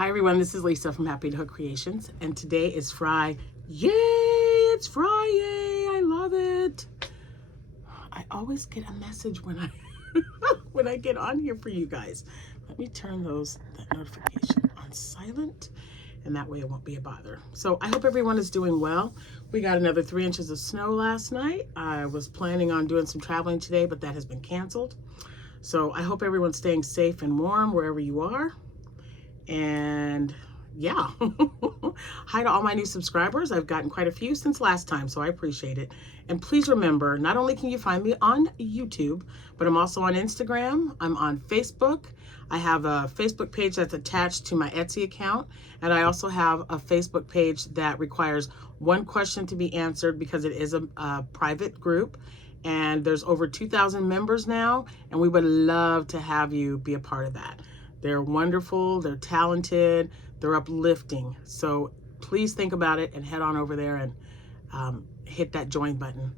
Hi everyone, this is Lisa from Happytohook Creations, and today is Friday. Yay, it's Friday! I love it. I always get a message when I when I get on here for you guys. Let me turn that notification on silent, and that way it won't be a bother. So I hope everyone is doing well. We got another 3 inches of snow last night. I was planning on doing some traveling today, but that has been canceled. So I hope everyone's staying safe and warm wherever you are. And yeah, hi to all my new subscribers. I've gotten quite a few since last time, so I appreciate it. And please remember, not only can you find me on YouTube, but I'm also on Instagram. I'm on Facebook. I have a Facebook page that's attached to my Etsy account. And I also have a Facebook page that requires one question to be answered because it is a private group. And there's over 2,000 members now, and we would love to have you be a part of that. They're wonderful, they're talented, they're uplifting. So please think about it and head on over there and hit that join button.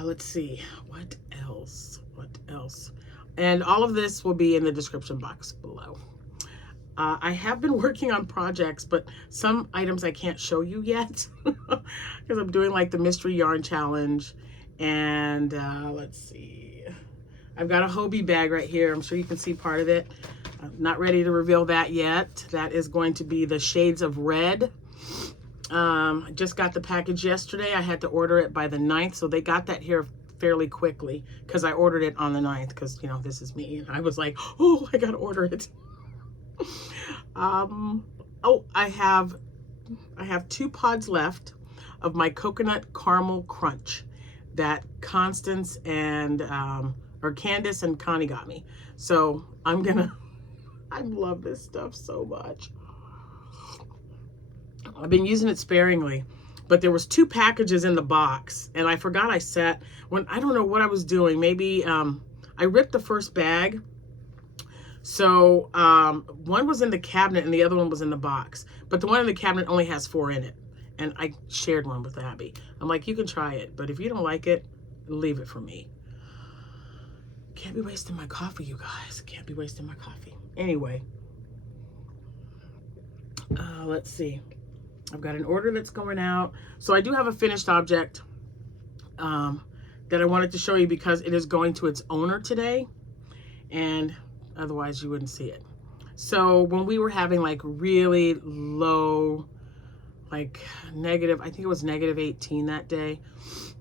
Let's see, what else? And all of this will be in the description box below. I have been working on projects, but some items I can't show you yet because I'm doing like the mystery yarn challenge. And let's see, I've got a Hobie bag right here. I'm sure you can see part of it. I'm not ready to reveal that yet. That is going to be the shades of red. I just got the package yesterday. I had to order it by the 9th, so they got that here fairly quickly because I ordered it on the 9th because, you know, this is me. And I was like, oh, I got to order it. Oh, I have 2 pods left of my coconut caramel crunch that Constance and or Candace and Connie got me. So I love this stuff so much. I've been using it sparingly, but there was 2 packages in the box, and I forgot I don't know what I was doing. Maybe I ripped the first bag. So one was in the cabinet and the other one was in the box, but the one in the cabinet only has 4 in it. And I shared one with Abby. I'm like, you can try it, but if you don't like it, leave it for me. Can't be wasting my coffee, you guys. Can't be wasting my coffee. Anyway, let's see. I've got an order that's going out. So I do have a finished object that I wanted to show you because it is going to its owner today. And otherwise you wouldn't see it. So when we were having like really low, like negative, I think it was negative 18 that day,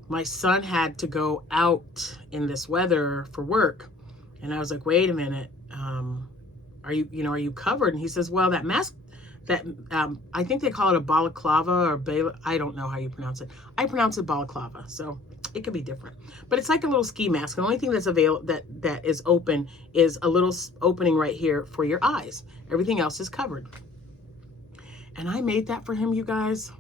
my son had to go out in this weather for work. And I was like, wait a minute, are you covered? And he says, well, that mask, that I think they call it a balaclava or I don't know how you pronounce it. I pronounce it balaclava, so it could be different. But it's like a little ski mask. The only thing that's that is open is a little opening right here for your eyes. Everything else is covered. And I made that for him, you guys.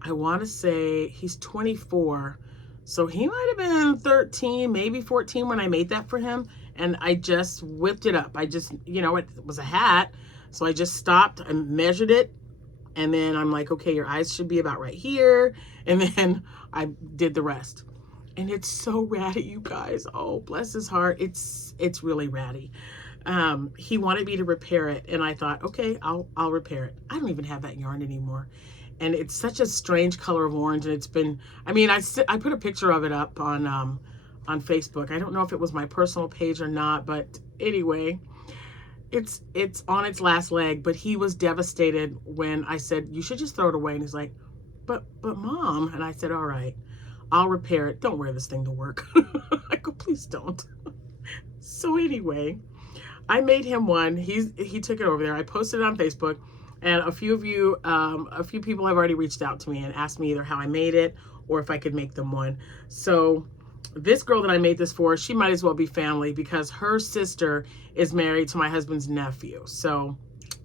I want to say he's 24. So he might have been 13, maybe 14 when I made that for him. And I just whipped it up. I just, it was a hat. So I just stopped and measured it. And then I'm like, okay, your eyes should be about right here. And then I did the rest. And it's so ratty, you guys. Oh, bless his heart. It's really ratty. He wanted me to repair it, and I thought, okay, I'll repair it. I don't even have that yarn anymore, and it's such a strange color of orange. And it's been, I mean, I put a picture of it up on Facebook. I don't know if it was my personal page or not, but anyway, it's on its last leg. But he was devastated when I said you should just throw it away, and he's like, but Mom. And I said, all right, I'll repair it. Don't wear this thing to work. I go, please don't. So anyway, I made him one. He took it over there. I posted it on Facebook, and a few people have already reached out to me and asked me either how I made it or if I could make them one. So this girl that I made this for, she might as well be family because her sister is married to my husband's nephew. So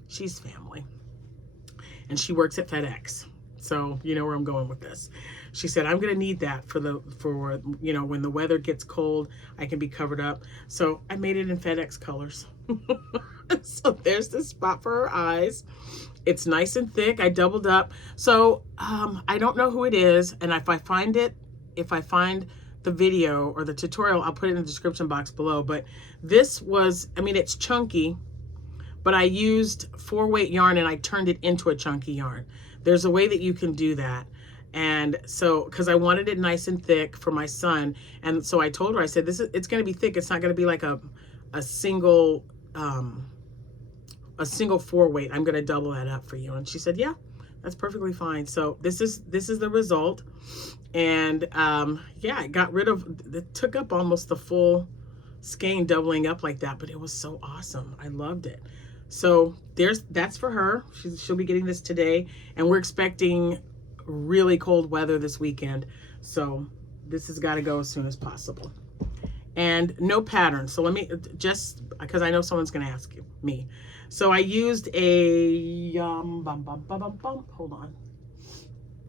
she's family, and she works at FedEx. So you know where I'm going with this. She said, I'm gonna need that for when the weather gets cold, I can be covered up. So I made it in FedEx colors. So there's the spot for her eyes. It's nice and thick. I doubled up. So I don't know who it is. And if I find the video or the tutorial, I'll put it in the description box below. But this was, I mean, it's chunky, but I used 4-weight yarn and I turned it into a chunky yarn. There's a way that you can do that. And so, because I wanted it nice and thick for my son, and so I told her, I said, it's going to be thick. It's not going to be like a single 4-weight. I'm going to double that up for you. And she said, yeah, that's perfectly fine. So this is the result. And yeah, I got rid of, it took up almost the full skein doubling up like that, but it was so awesome. I loved it. So that's for her. She'll be getting this today, and we're expecting really cold weather this weekend. So this has got to go as soon as possible. And no pattern. So let me, just because I know someone's going to ask me. So I used a, hold on.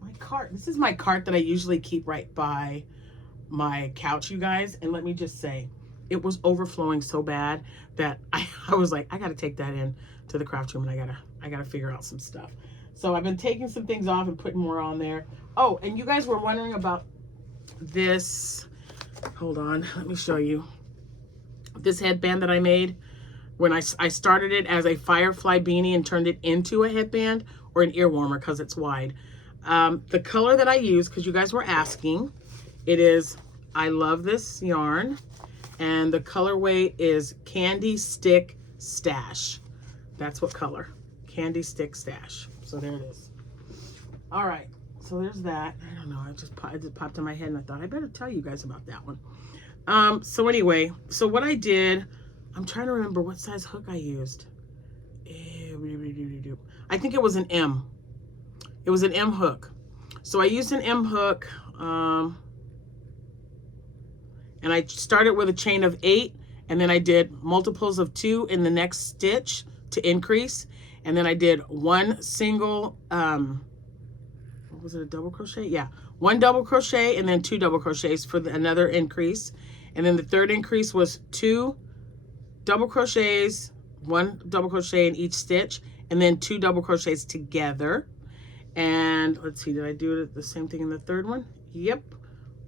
My cart. This is my cart that I usually keep right by my couch, you guys. And let me just say, it was overflowing so bad that I was like, I got to take that in to the craft room, and I got to figure out some stuff. So I've been taking some things off and putting more on there. Oh, and you guys were wondering about this. Hold on, let me show you. This headband that I made when I started it as a firefly beanie and turned it into a headband, or an ear warmer because it's wide. The color that I use, because you guys were asking, it is, I love this yarn, and the colorway is Candy Stick Stash. That's what color, Candy Stick Stash. So there it is. All right, so there's that. I don't know, it just popped in my head, and I thought I better tell you guys about that one. So anyway, so what I did, I'm trying to remember what size hook I used. I think it was an M. It was an M hook. So I used an M hook, and I started with a chain of 8, and then I did multiples of 2 in the next stitch to increase, and then I did one single, what was it, a double crochet? Yeah, one double crochet and then 2 double crochets for another increase, and then the third increase was 2 double crochets, 1 double crochet in each stitch, and then 2 double crochets together. And let's see, did I do the same thing in the third one? Yep,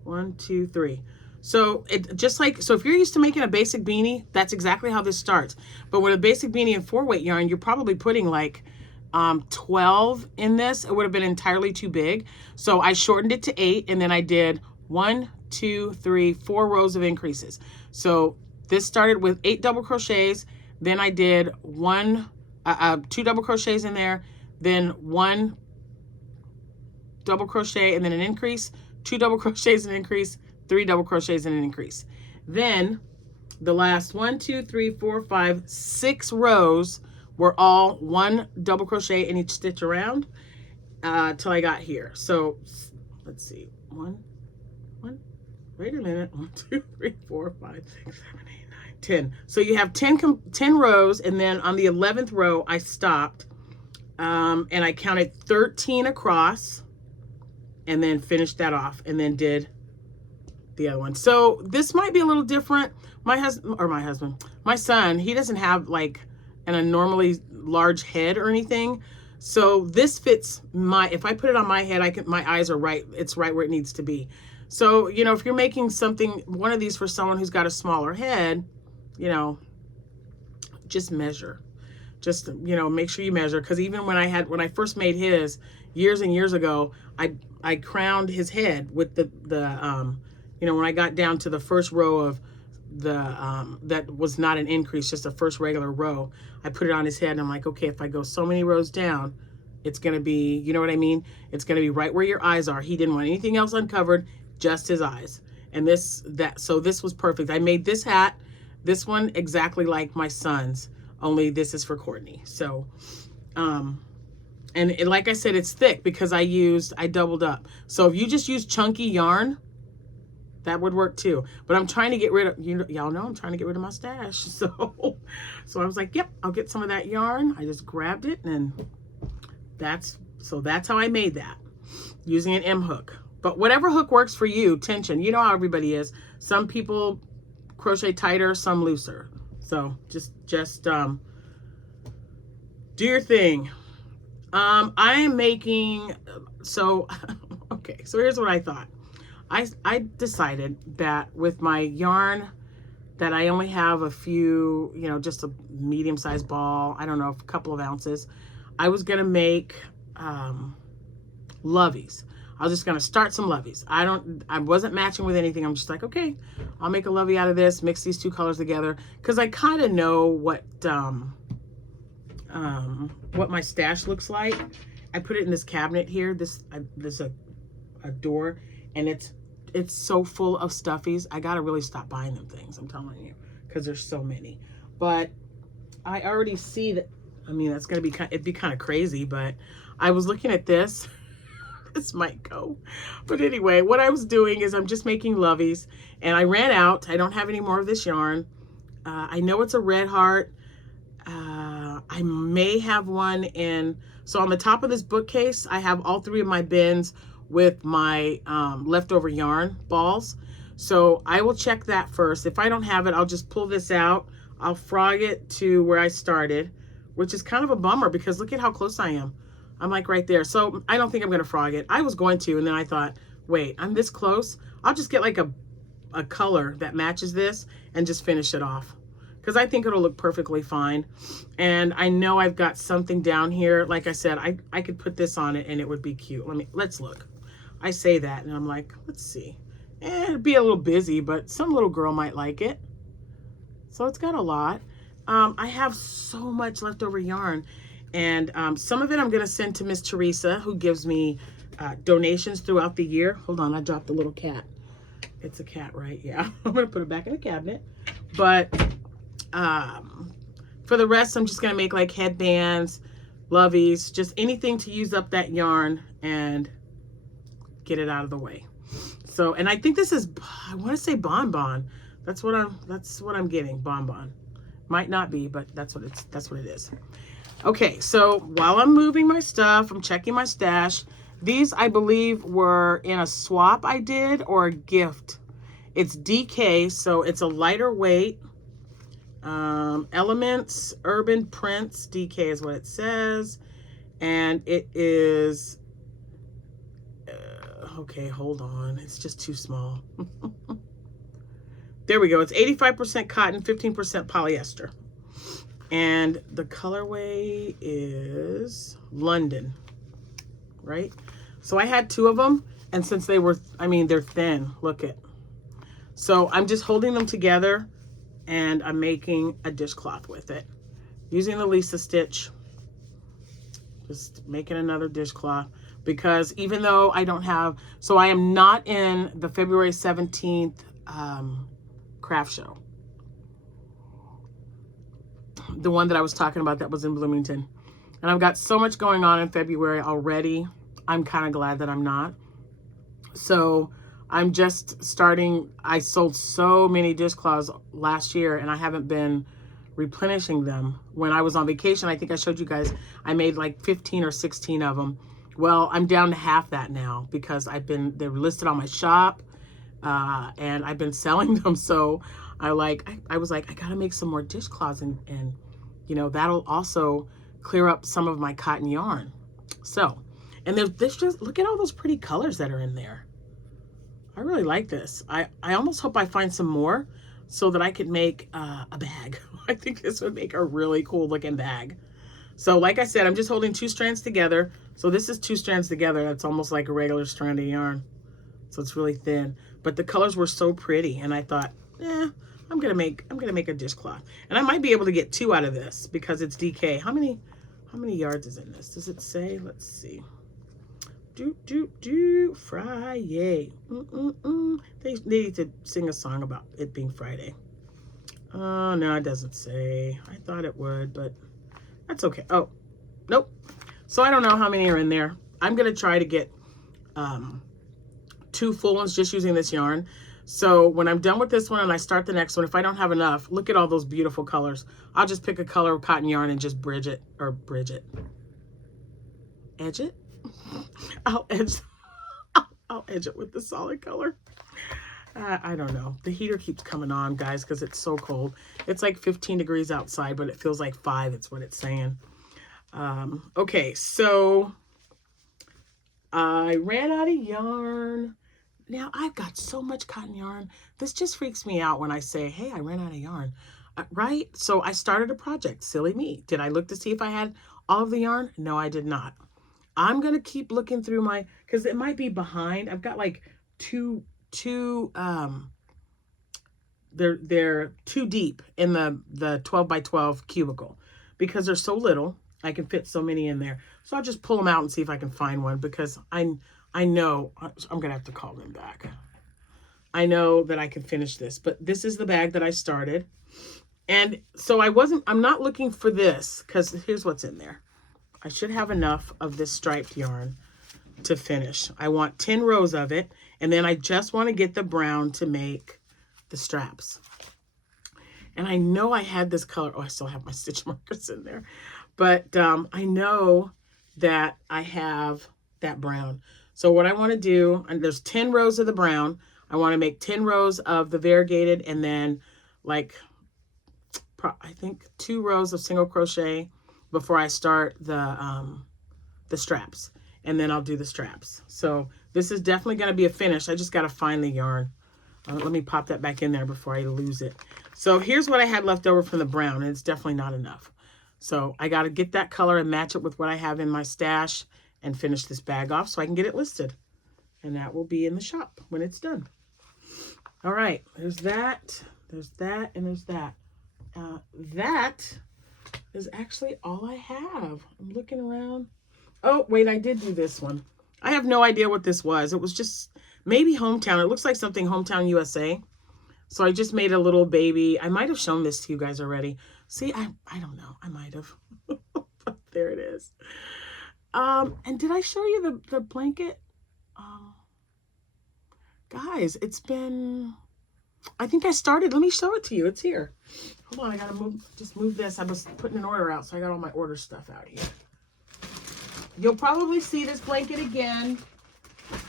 1, 2, 3. So it just like, so if you're used to making a basic beanie, that's exactly how this starts. But with a basic beanie and 4-weight yarn, you're probably putting like 12 in this. It would have been entirely too big. So I shortened it to 8, and then I did 1, 2, 3, 4 rows of increases. So this started with 8 double crochets. Then I did 2 double crochets in there, then 1 double crochet and then an increase, 2 double crochets and an increase, 3 double crochets and an increase. Then the last 1, 2, 3, 4, 5, 6 rows were all 1 double crochet in each stitch around till I got here. So let's see, 1, wait a minute, 1, 2, 3, 4, 5, 6, 7, 8, 9, 10. So you have 10 rows, and then on the 11th row I stopped, and I counted 13 across, and then finished that off, and then did the other one. So this might be a little different. My son, he doesn't have like an abnormally large head or anything. So this fits if I put it on my head, my eyes are right. It's right where it needs to be. So, you know, if you're making one of these for someone who's got a smaller head, you know, just measure. Just, you know, make sure you measure. Because even when I first made his years and years ago, I crowned his head with the you know, when I got down to the first row of that was not an increase, just a first regular row, I put it on his head, and I'm like, okay, if I go so many rows down, it's going to be, you know what I mean? It's going to be right where your eyes are. He didn't want anything else uncovered, just his eyes. And so this was perfect. I made this hat, this one exactly like my son's, only this is for Courtney. So, and like I said, it's thick because I doubled up. So if you just use chunky yarn, that would work too. But I'm trying to get rid of, y'all know I'm trying to get rid of my stash. So I was like, yep, I'll get some of that yarn. I just grabbed it, and that's how I made that, using an M hook. But whatever hook works for you, tension, you know how everybody is. Some people crochet tighter, some looser. So just do your thing. I am making, okay, so here's what I thought. I decided that with my yarn that I only have a few, you know, just a medium-sized ball. I don't know, a couple of ounces. I was going to make loveys. I was just going to start some loveys. I wasn't matching with anything. I'm just like, okay, I'll make a lovey out of this, mix these two colors together. Cause I kind of know what my stash looks like. I put it in this cabinet here. There's a door, and it's so full of stuffies. I got to really stop buying them things. I'm telling you, cause there's so many, but I already see that. I mean, that's going to be it'd be kind of crazy, but I was looking at this. This might go. But anyway, what I was doing is I'm just making loveys, and I ran out. I don't have any more of this yarn. I know it's a red heart. I may have one in, so on the top of this bookcase, I have all three of my bins with my leftover yarn balls. So I will check that first. If I don't have it, I'll just pull this out. I'll frog it to where I started, which is kind of a bummer because look at how close I am. I'm like right there. So I don't think I'm going to frog it. I was going to, and then I thought, wait, I'm this close. I'll just get like a color that matches this and just finish it off. Because I think it'll look perfectly fine. And I know I've got something down here. Like I said, I could put this on it and it would be cute. Let's look. I say that and I'm like, let's see. It'd be a little busy, but some little girl might like it. So it's got a lot. I have so much leftover yarn. And some of it I'm going to send to Miss Teresa, who gives me donations throughout the year. Hold on, I dropped the little cat. It's a cat, right? Yeah. I'm going to put it back in the cabinet. But for the rest, I'm just going to make like headbands, loveys, just anything to use up that yarn and get it out of the way. So, and I think this is, I want to say bonbon. That's what I'm getting, bonbon. Might not be, but that's what it is. Okay, so while I'm moving my stuff, I'm checking my stash. These, I believe, were in a swap I did or a gift. It's DK, so it's a lighter weight. Elements, Urban Prints, DK is what it says. And it is, okay, hold on. It's just too small. There we go. It's 85% cotton, 15% polyester. And the colorway is London, right? So I had two of them, and since they were, I mean, they're thin, look it. So I'm just holding them together, and I'm making a dishcloth with it. Using the Lisa stitch, just making another dishcloth, because even though I don't have, so I am not in the February 17th craft show. The one that I was talking about that was in Bloomington. And I've got so much going on in February already. I'm kind of glad that I'm not. So I'm just starting. I sold so many dishcloths last year and I haven't been replenishing them. When I was on vacation, I think I showed you guys, I made like 15 or 16 of them. Well, I'm down to half that now because they're listed on my shop and I've been selling them. So I was like, I gotta make some more dishcloths and you know, that'll also clear up some of my cotton yarn. So, and there's just, look at all those pretty colors that are in there. I really like this. I almost hope I find some more so that I could make a bag. I think this would make a really cool looking bag. So like I said, I'm just holding two strands together. So this is two strands together. That's almost like a regular strand of yarn. So it's really thin, but the colors were so pretty. And I thought, I'm gonna make a dishcloth, and I might be able to get 2 out of this because it's DK. How many yards is in this? Does it say? Let's see. Friday. They need to sing a song about it being Friday. Oh no, it doesn't say. I thought it would, but that's okay. Oh, nope. So I don't know how many are in there. I'm gonna try to get 2 full ones just using this yarn. So when I'm done with this one and I start the next one, if I don't have enough, look at all those beautiful colors. I'll just pick a color of cotton yarn and just edge it. I'll edge it with the solid color. I don't know. The heater keeps coming on, guys, because it's so cold. It's like 15 degrees outside, but it feels like 5. It's what it's saying. Okay, so I ran out of yarn. Now I've got so much cotton yarn. This just freaks me out when I say, hey, I ran out of yarn, right? So I started a project, silly me. Did I look to see if I had all of the yarn? No, I did not. I'm going to keep looking through my, because it might be behind. I've got like two, they're too deep in the 12 by 12 cubicle because they're so little. I can fit so many in there. So I'll just pull them out and see if I can find one because I know I'm going to have to call them back. I know that I can finish this, but this is the bag that I started. And so I'm not looking for this because here's what's in there. I should have enough of this striped yarn to finish. I want 10 rows of it. And then I just want to get the brown to make the straps. And I know I had this color. Oh, I still have my stitch markers in there. But I know that I have that brown. So what I want to do, and there's 10 rows of the brown. I want to make 10 rows of the variegated and then like, I think 2 rows of single crochet before I start the straps. And then I'll do the straps. So this is definitely going to be a finish. I just got to find the yarn. Let me pop that back in there before I lose it. So here's what I had left over from the brown, and it's definitely not enough. So I got to get that color and match it with what I have in my stash and finish this bag off so I can get it listed. And that will be in the shop when it's done. All right, there's that, and there's that. That is actually all I have. I'm looking around. Oh, wait, I did do this one. I have no idea what this was. It was just maybe Hometown. It looks like something Hometown USA. So I just made a little baby. I might have shown this to you guys already. See, I don't know. I might have. But there it is. And did I show you the blanket? Guys, it's been, I think I started. Let me show it to you. It's here. Hold on. I got to move this. I was putting an order out, so I got all my order stuff out here. You'll probably see this blanket again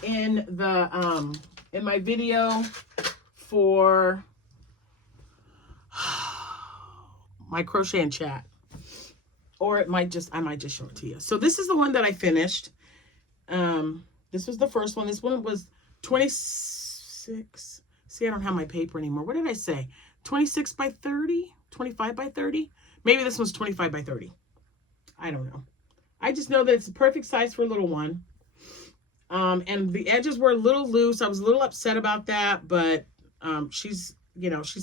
in the in my video for my crochet and chat, or I might just show it to you. So this is the one that I finished. This was the first one. This one was 26. See, I don't have my paper anymore. What did I say? 26 by 30, 25 by 30. Maybe this one's 25 by 30. I don't know. I just know that it's the perfect size for a little one. And the edges were a little loose. I was a little upset about that, but she's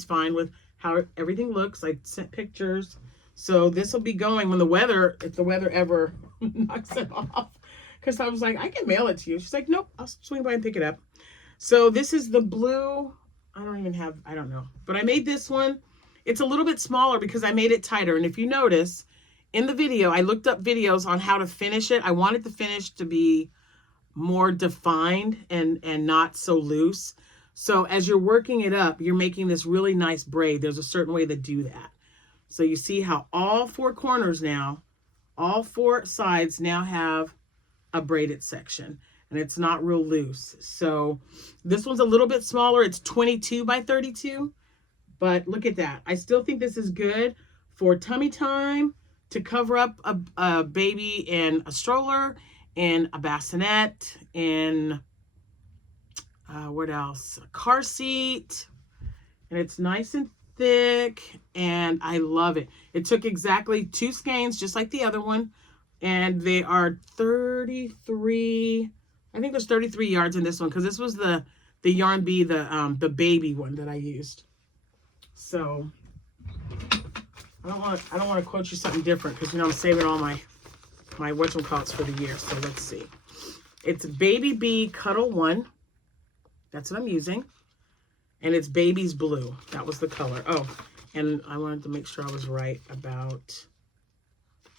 fine with how everything looks. I sent pictures. So this will be going when if the weather ever knocks it off. Because I was like, I can mail it to you. She's like, nope, I'll swing by and pick it up. So this is the blue. I don't know. But I made this one. It's a little bit smaller because I made it tighter. And if you notice, in the video, I looked up videos on how to finish it. I wanted the finish to be more defined and not so loose. So as you're working it up, you're making this really nice braid. There's a certain way to do that. So you see how all 4 corners now, all 4 sides now have a braided section. And it's not real loose. So this one's a little bit smaller. It's 22 by 32. But look at that. I still think this is good for tummy time, to cover up a baby in a stroller, in a bassinet, in, what else? A car seat. And it's nice and thick, and I love it. It took exactly 2 skeins, just like the other one. And they are 33, I think there's 33 yards in this one, because this was the Yarn Bee, the baby one that I used. So I don't want to quote you something different because I'm saving all my whatchamacallits for the year. So let's see. It's Baby Bee Cuddle 1. That's what I'm using. And it's Baby's Blue. That was the color. Oh, and I wanted to make sure I was right about,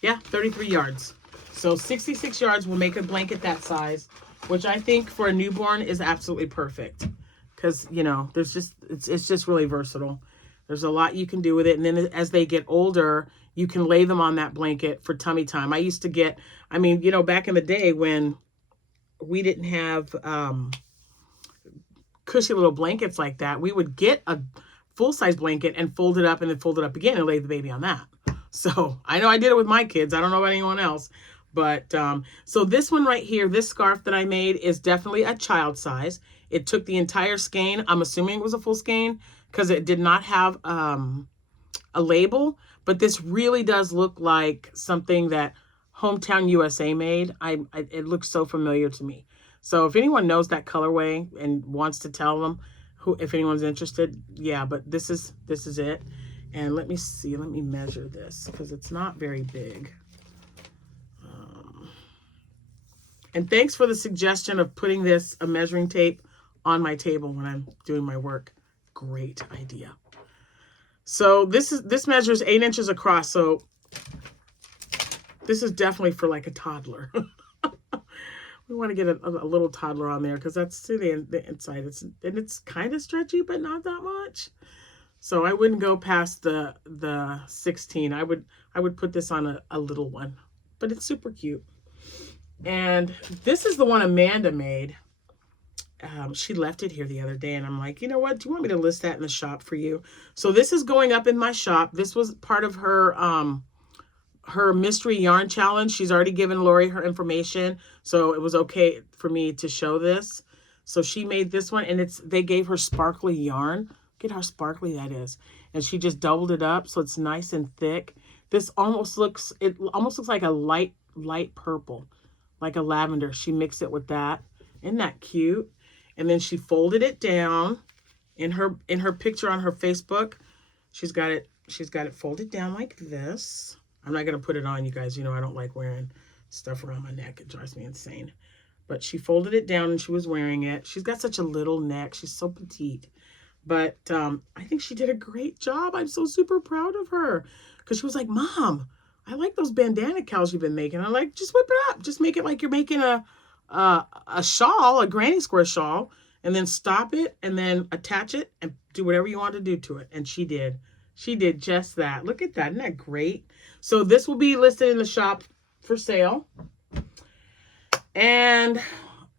yeah, 33 yards. So 66 yards will make a blanket that size, which I think for a newborn is absolutely perfect. Because, there's just, it's just really versatile. There's a lot you can do with it. And then as they get older, you can lay them on that blanket for tummy time. I used to get, back in the day when we didn't have cushy little blankets like that, we would get a full-size blanket and fold it up and then fold it up again and lay the baby on that. So I know I did it with my kids. I don't know about anyone else. But so this one right here, this scarf that I made is definitely a child size. it took the entire skein. I'm assuming it was a full skein because it did not have a label, but this really does look like something that Hometown USA made. It looks so familiar to me. So if anyone knows that colorway and wants to tell them, if anyone's interested, yeah, but this is it. And let me see, let me measure this because it's not very big. And thanks for the suggestion of putting a measuring tape on my table when I'm doing my work. Great idea. So this measures 8 inches across. So this is definitely for like a toddler. We want to get a little toddler on there because that's the inside. It's kind of stretchy, but not that much. So I wouldn't go past the 16. I would put this on a little one, but it's super cute. And this is the one Amanda made. She left it here the other day, and I'm like, you know what? Do you want me to list that in the shop for you? So this is going up in my shop. This was part of her mystery yarn challenge. She's already given Lori her information, so it was okay for me to show this. So she made this one, and they gave her sparkly yarn. Look at how sparkly that is. And she just doubled it up so it's nice and thick. This almost looks like a light purple, like a lavender. She mixed it with that. Isn't that cute? And then she folded it down in her picture on her Facebook. She's got it folded down like this. I'm not going to put it on, you guys. You know, I don't like wearing stuff around my neck. It drives me insane. But she folded it down and she was wearing it. She's got such a little neck. She's so petite. But I think she did a great job. I'm so super proud of her. Because she was like, Mom, I like those bandana cows you've been making. I'm like, just whip it up. Just make it like you're making a shawl, a granny square shawl. And then stop it and then attach it and do whatever you want to do to it. And she did. She did just that. Look at that. Isn't that great? So this will be listed in the shop for sale. And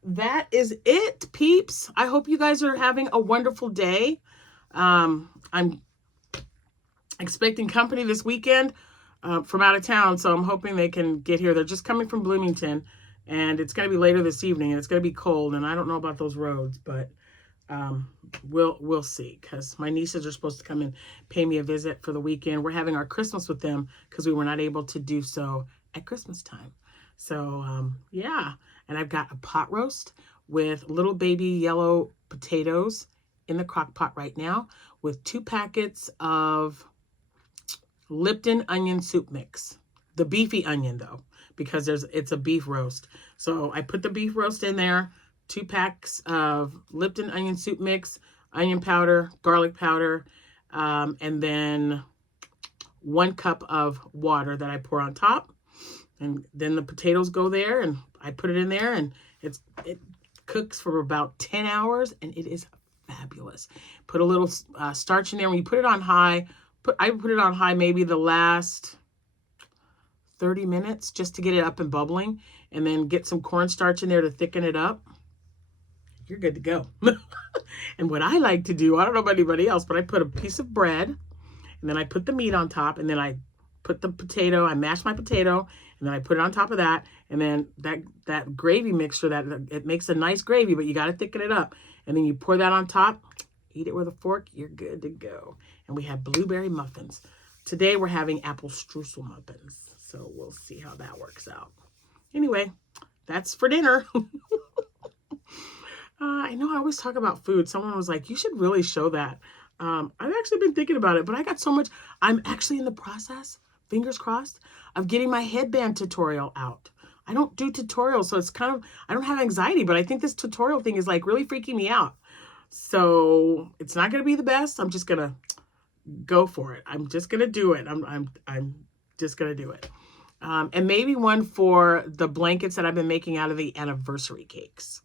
that is it, peeps. I hope you guys are having a wonderful day. I'm expecting company this weekend from out of town, so I'm hoping they can get here. They're just coming from Bloomington, and it's going to be later this evening, and it's going to be cold, and I don't know about those roads, but we'll see, because my nieces are supposed to come and pay me a visit for the weekend. We're having our Christmas with them because we were not able to do so at Christmas time. So yeah, and I've got a pot roast with little baby yellow potatoes in the crock pot right now with 2 packets of Lipton onion soup mix. The beefy onion though, because it's a beef roast. So I put the beef roast in there, 2 packs of Lipton onion soup mix, onion powder, garlic powder, and then 1 cup of water that I pour on top. And then the potatoes go there, and I put it in there, and it cooks for about 10 hours, and it is fabulous. Put a little starch in there. When you put it on high, I put it on high maybe the last 30 minutes just to get it up and bubbling, and then get some cornstarch in there to thicken it up. You're good to go. And what I like to do, I don't know about anybody else, but I put a piece of bread, and then I put the meat on top, and then I put the potato, I mash my potato, and then I put it on top of that, and then that gravy mixture, it makes a nice gravy, but you got to thicken it up, and then you pour that on top, eat it with a fork, you're good to go. And we have blueberry muffins. Today we're having apple streusel muffins, so we'll see how that works out. Anyway, that's for dinner. I know I always talk about food. Someone was like, you should really show that. I've actually been thinking about it, but I got so much. I'm actually in the process, fingers crossed, of getting my headband tutorial out. I don't do tutorials, so it's kind of, I don't have anxiety, but I think this tutorial thing is like really freaking me out. So it's not going to be the best. I'm just going to go for it. I'm just going to do it. I'm just going to do it. And maybe one for the blankets that I've been making out of the anniversary cakes.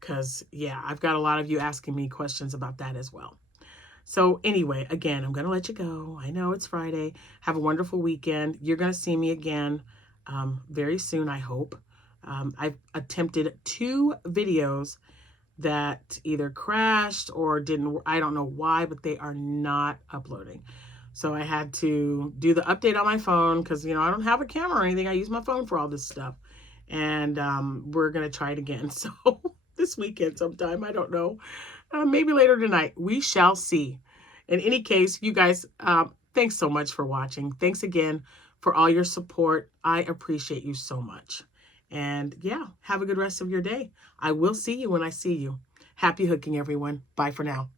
Because, yeah, I've got a lot of you asking me questions about that as well. So anyway, again, I'm going to let you go. I know it's Friday. Have a wonderful weekend. You're going to see me again very soon, I hope. I've attempted 2 videos that either crashed or didn't. I don't know why, but they are not uploading. So I had to do the update on my phone because, you know, I don't have a camera or anything. I use my phone for all this stuff. And we're going to try it again. So this weekend sometime. I don't know. Maybe later tonight. We shall see. In any case, you guys, thanks so much for watching. Thanks again for all your support. I appreciate you so much. And yeah, have a good rest of your day. I will see you when I see you. Happy hooking, everyone. Bye for now.